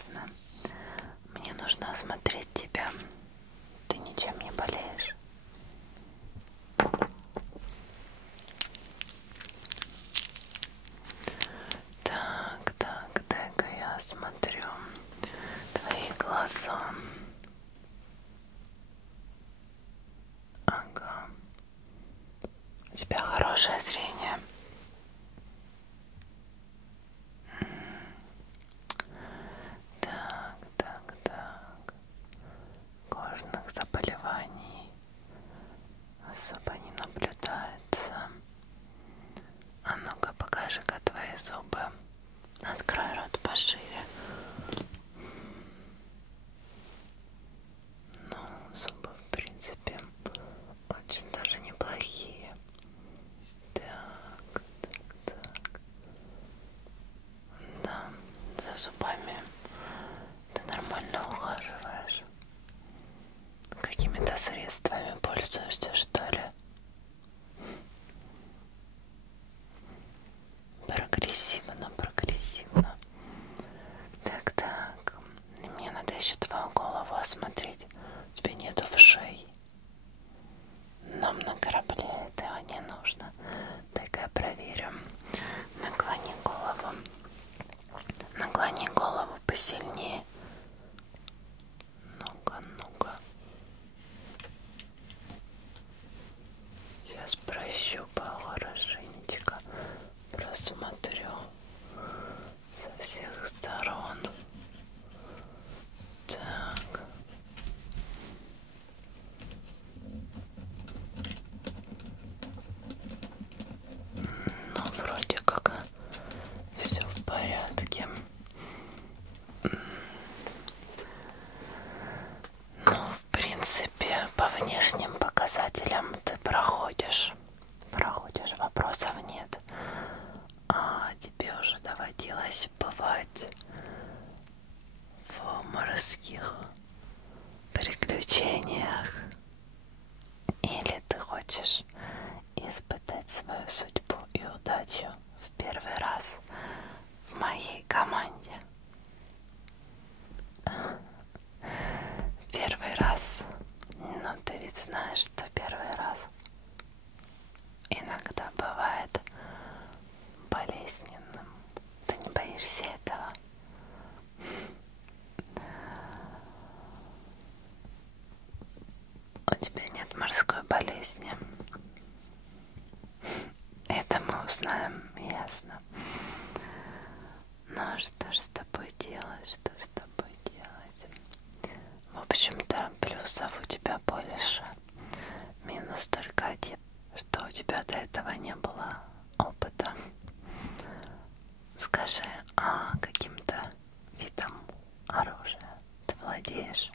Ясно. Мне нужно осмотреть тебя. Ты ничем не болеешь? Так, дай-ка я осмотрю твои глаза. Ага. У тебя хорошее зрение. Так. Кожных заболеваний особо не наблюдается. А ну-ка, покажи-ка твои зубы. Открой рот пошире. Ну, зубы, в принципе, очень даже неплохие. Так. Да, за зубами ты нормально ухаживаешь. Какими-то средствами пользуешься, что ли? Прогрессивно. Так. Мне надо еще твою голову осмотреть. У тебя нету вшей. Нам на корабле этого не нужно. Дай-ка я проверю. Наклони голову. Наклони голову посильнее. Ну-ка. Сейчас прощупаю хорошенечко. Просмотрю со всех сторон. Так. Ну, вроде как все в порядке. Ну, в принципе, по внешним показателям ты проходишь, вопросов нет. А тебе уже доводилось бывать в морских приключениях? Или ты хочешь испытать свою судьбу и удачу в первый раз в моей команде? Первый раз. Но ты ведь знаешь, что первый раз иногда бывает болезненным. Ты не боишься этого? У тебя нет морской болезни. Это мы узнаем, ясно. Ну а что ж с тобой делать? В общем-то, плюсов у тебя больше. Минус только один, что у тебя до этого не было опыта. Скажи, а каким-то видом оружия ты владеешь?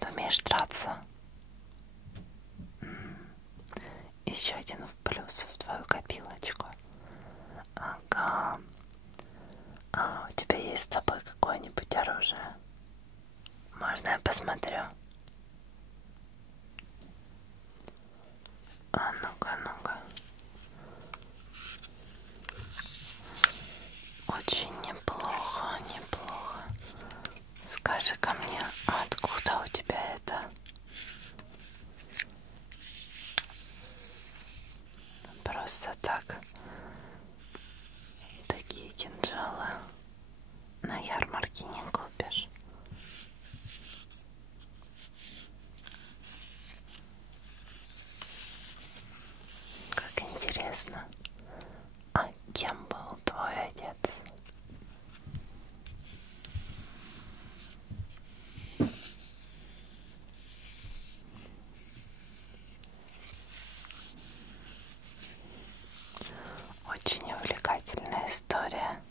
Ты умеешь драться? Еще один в плюс в твою копилочку. Ага. А у тебя есть с собой какое-нибудь оружие? Можно я посмотрю? А ну-ка. Очень неплохо. Скажи-ка мне, откуда у тебя это? Просто так. Такие кинжалы на ярмарке не купишь. Как интересно. А кем был твой отец? Очень увлекательная история.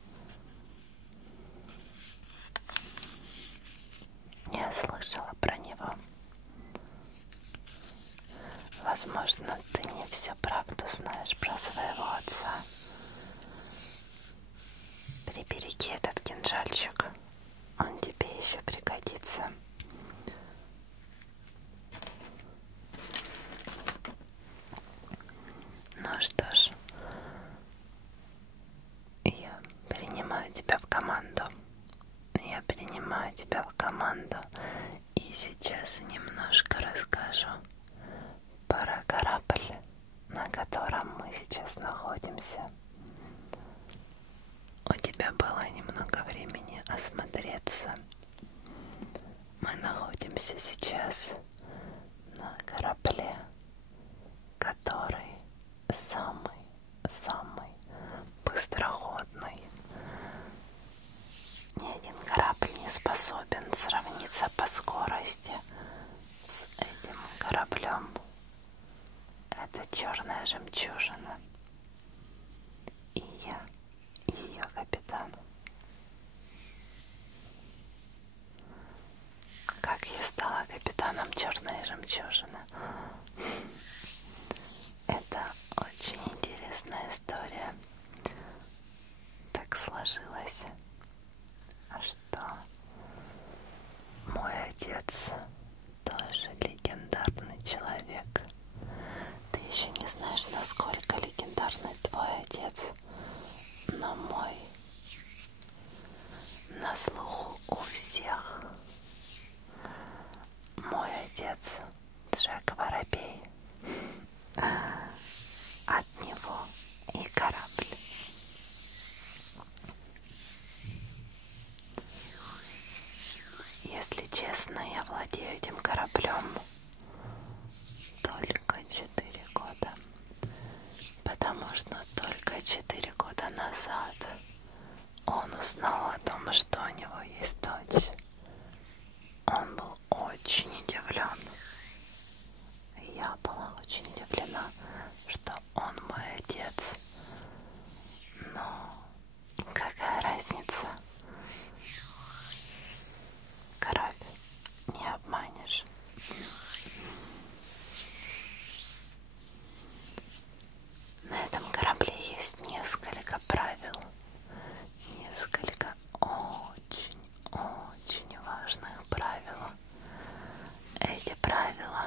тебя в команду. И сейчас немножко расскажу про корабль, на котором мы сейчас находимся. У тебя было немного времени осмотреться. Мы находимся сейчас на корабле, который самый быстроходный. Ни один корабль не способен сравниться по скорости с этим кораблем. Это черная жемчужина. И я ее капитан. Как я стала капитаном черной жемчужины? Это очень интересная история. Так сложилось, что мой отец тоже легендарный человек. Ты еще не знаешь, насколько легендарный твой отец, но мой на слуху у всех. Мой отец Джек Воробей. От него и корабль. Если честно, я владею этим кораблем только 4 года. Потому что только 4 года назад он узнал о том, что у него есть дочь. Он был очень удивлен. Я была очень удивлена, что он мой отец. Но какая разница? Кровь не обманешь. На этом корабле есть несколько правил. Несколько очень важных правил. Эти правила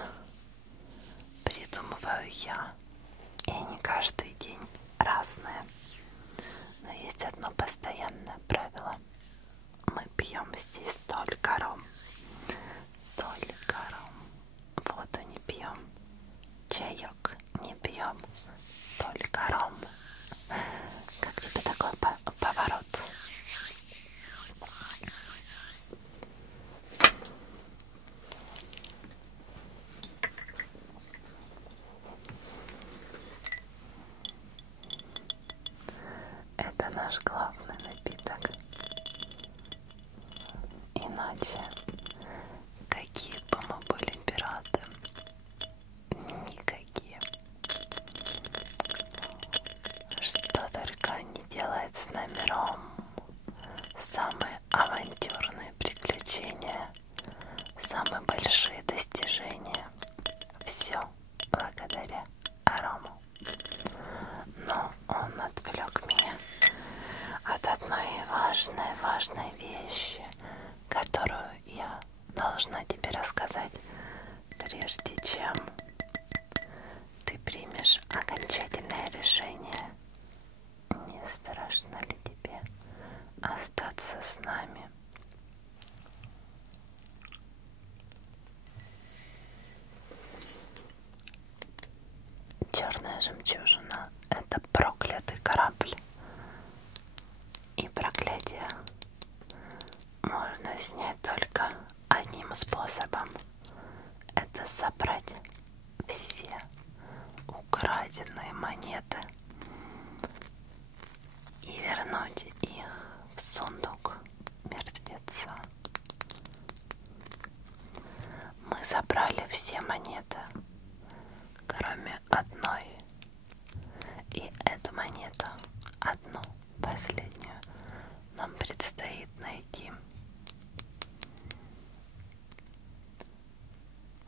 придумываю я. И они каждый день разные. Но есть одно постоянное правило. Мы пьем здесь только ром. Только ром. Воду не пьем. Чаек не пьем. Только ром. Как тебе такой поворот? Это наш главный напиток. Иначе, какие бы мы были пираты, никакие. Что только не делает с нами ром. Самые авантюрные приключения, самые большие достижения. Все благодаря рому. Но он отвлек меня от одной важной вещи, которую я должна тебе рассказать, прежде чем ты примешь окончательное решение. Не страшно ли тебе остаться с нами? Черная жемчужина — это проклятый корабль. И проклятие можно снять только одним способом. Это собрать все украденные монеты и вернуть их в сундук мертвеца. Мы забрали все монеты, кроме одной. И эту монету, одну, последнюю, нам предстоит найти.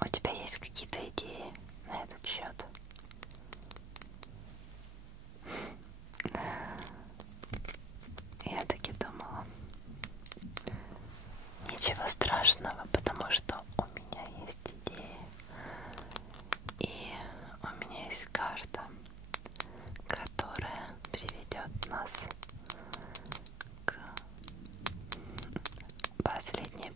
У тебя есть какие-то идеи на этот счет? Я таки думала. Ничего страшного, потому что у меня есть идеи. И у меня есть карта, которая приведет нас к последней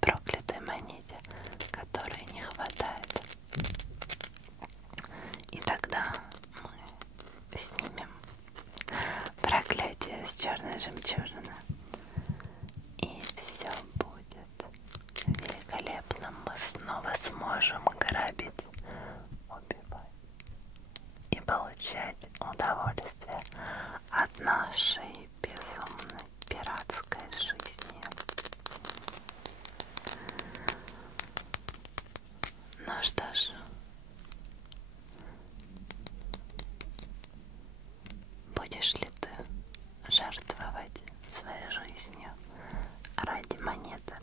можем грабить, убивать и получать удовольствие от нашей безумной пиратской жизни. Ну что ж, будешь ли ты жертвовать своей жизнью ради монеты?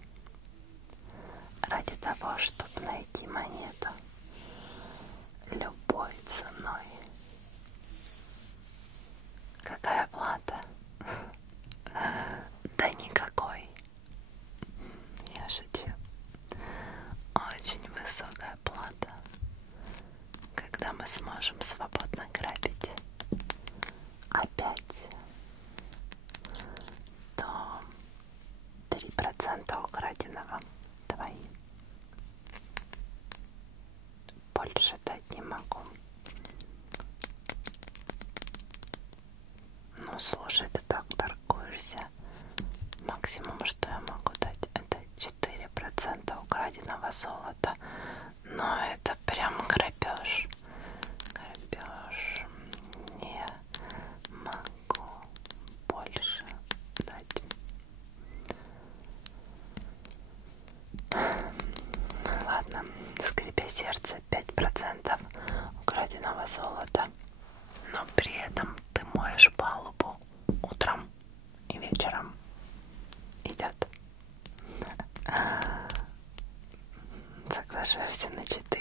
Ради того, чтобы найти монету любой ценой. Какая плата? Да никакой. Я шучу. Очень высокая плата, когда мы сможем свободно грабить. Опять то 3% украденного твои. Больше дать не могу. Ну слушай, ты так торгуешься. Максимум, что я могу дать, это 4% украденного золота. Но это прям грабеж. Грабеж. Не могу больше дать. Ладно, скрипя сердце, 5% украденного золота. Но при этом ты моешь палубу утром и вечером. Идет. Соглашаешься на 4.